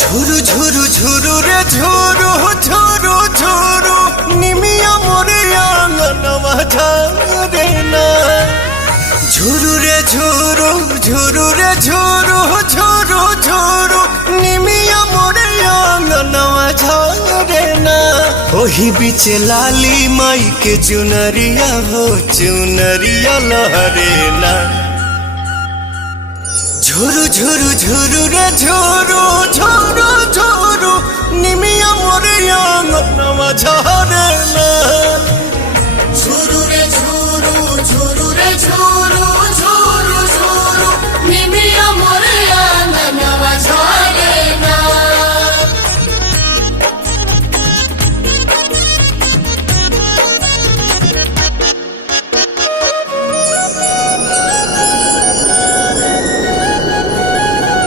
ঝুরু ঝুরু ঝুরু রে ঝুরু ঝুরু ঝুরু নিমিয়া মোরে আঙ্গনवा ঝরে না। ঝুরু রে ঝুরু ঝুরু রে ঝুরু ঝুরু ঝুরু নিমিয়া মোরে আঙ্গনवा ঝরে না। ओही बीच लाली माई के चुनरिया हो चुनरिया लहरे ना। झुरु झुरु झुरु रे झुरु